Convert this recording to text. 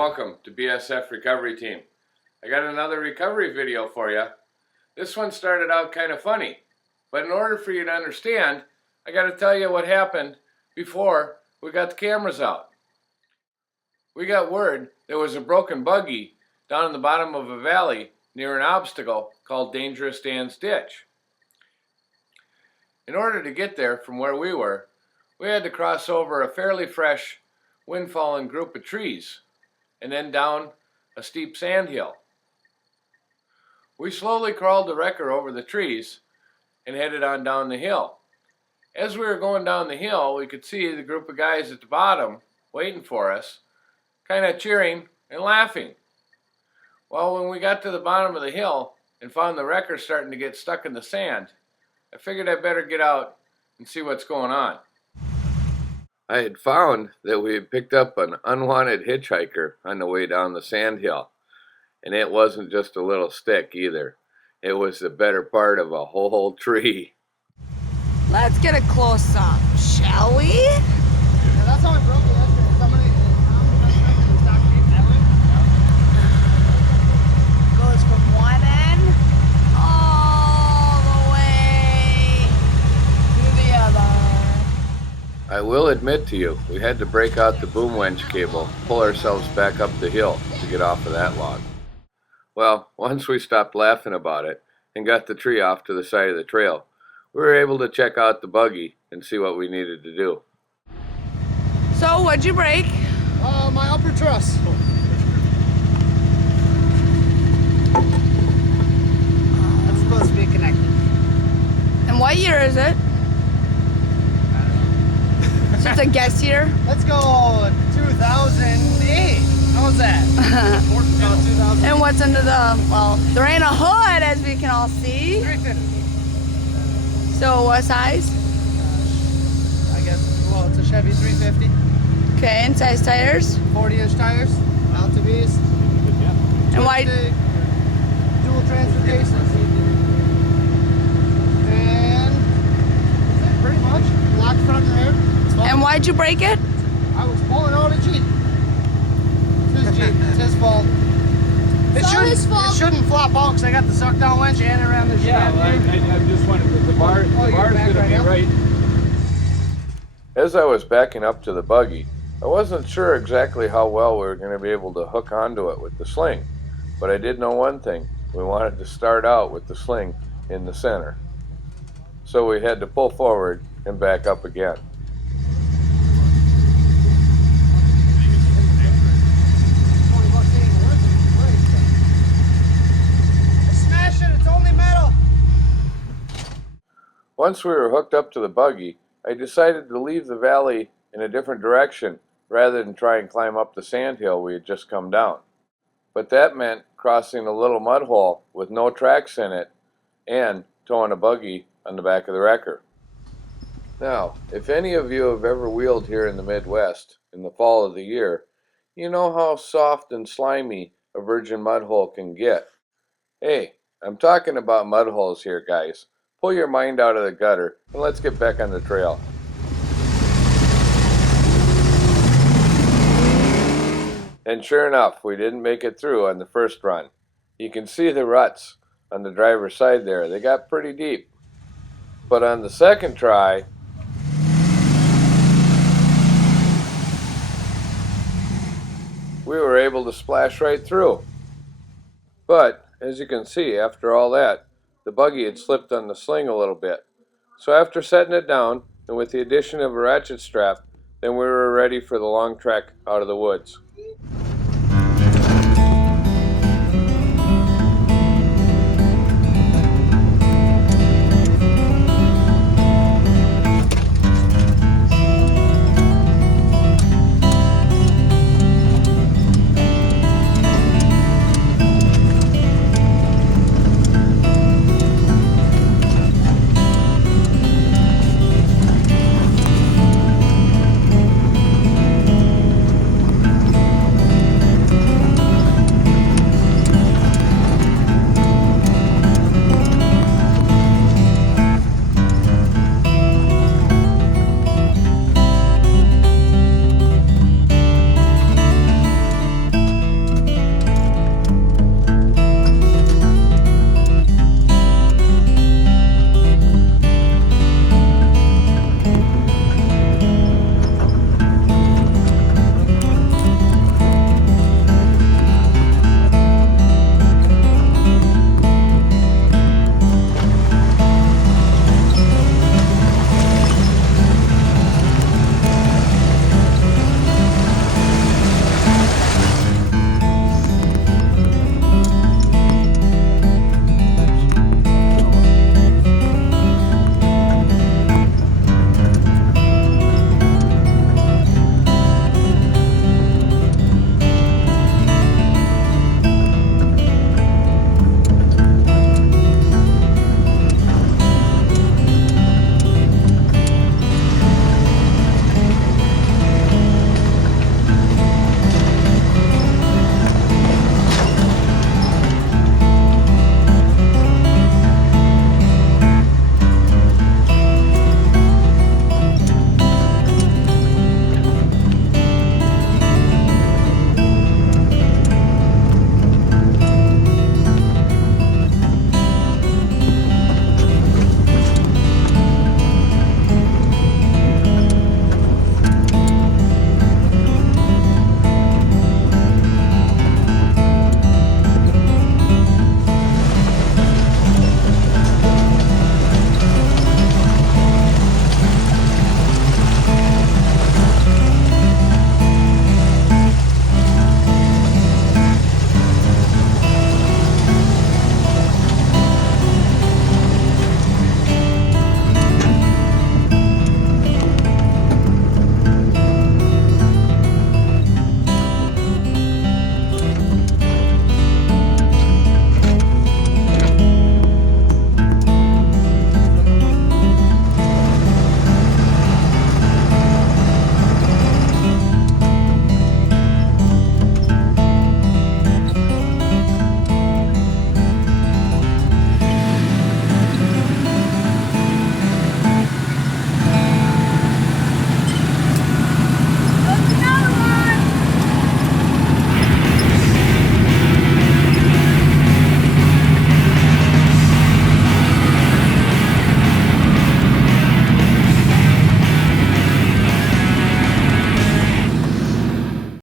welcome to BSF Recovery Team. I got another recovery video for you. This one started out kind of funny, but in order for you to understand, I got to tell you what happened before we got the cameras out. We got word there was a broken buggy down in the bottom of a valley near an obstacle called Dangerous Dan's Ditch. In order to get there from where we were, we had to cross over a fairly fresh, wind-fallen group of trees and then down a steep sand hill. We slowly crawled the wrecker over the trees and headed on down the hill. As we were going down the hill, we could see the group of guys at the bottom waiting for us, kind of cheering and laughing. Well, when we got to the bottom of the hill and found the wrecker starting to get stuck in the sand, I figured I'd better get out and see what's going on. I had found that we had picked up an unwanted hitchhiker on the way down the sand hill. And it wasn't just a little stick either. It was the better part of a whole tree. Let's get a close-up, shall we? Yeah, that's how I broke it yesterday. Somebody Goes from one end all the way to the other. I will admit to you, we had to break out the boom winch cable, pull ourselves back up the hill to get off of that log. Well, once we stopped laughing about it and got the tree off to the side of the trail, we were able to check out the buggy and see what we needed to do. So, what'd you break? my upper truss. That's supposed to be connected. And what year is it? So it's a guess year? Let's go 2008. How's that? About 2008. And what's under the, well, there ain't a hood as we can all see. 350. So what size? I guess, well, it's a Chevy 350. Okay, and size tires? 40-inch tires. Altavis. And why? Dual transfer cases. And that's it, pretty much. Locked front and rear. And why'd you break it? I was pulling out a Jeep. It's his Jeep. It's his fault. It shouldn't flop out because I got the suck down winch and around the Yeah, well, I just wanted the bar's going to be right. As I was backing up to the buggy, I wasn't sure exactly how well we were going to be able to hook onto it with the sling, but I did know one thing. We wanted to start out with the sling in the center. So we had to pull forward and back up again. Once we were hooked up to the buggy, I decided to leave the valley in a different direction rather than try and climb up the sandhill we had just come down. But that meant crossing a little mud hole with no tracks in it and towing a buggy on the back of the wrecker. Now, if any of you have ever wheeled here in the Midwest in the fall of the year, you know how soft and slimy a virgin mud hole can get. Hey, I'm talking about mud holes here, guys. Pull your mind out of the gutter and let's get back on the trail. And sure enough, we didn't make it through on the first run. You can see the ruts on the driver's side there. They got pretty deep. But on the second try, we were able to splash right through. But as you can see, after all that, the buggy had slipped on the sling a little bit. So after setting it down, and with the addition of a ratchet strap, then we were ready for the long trek out of the woods.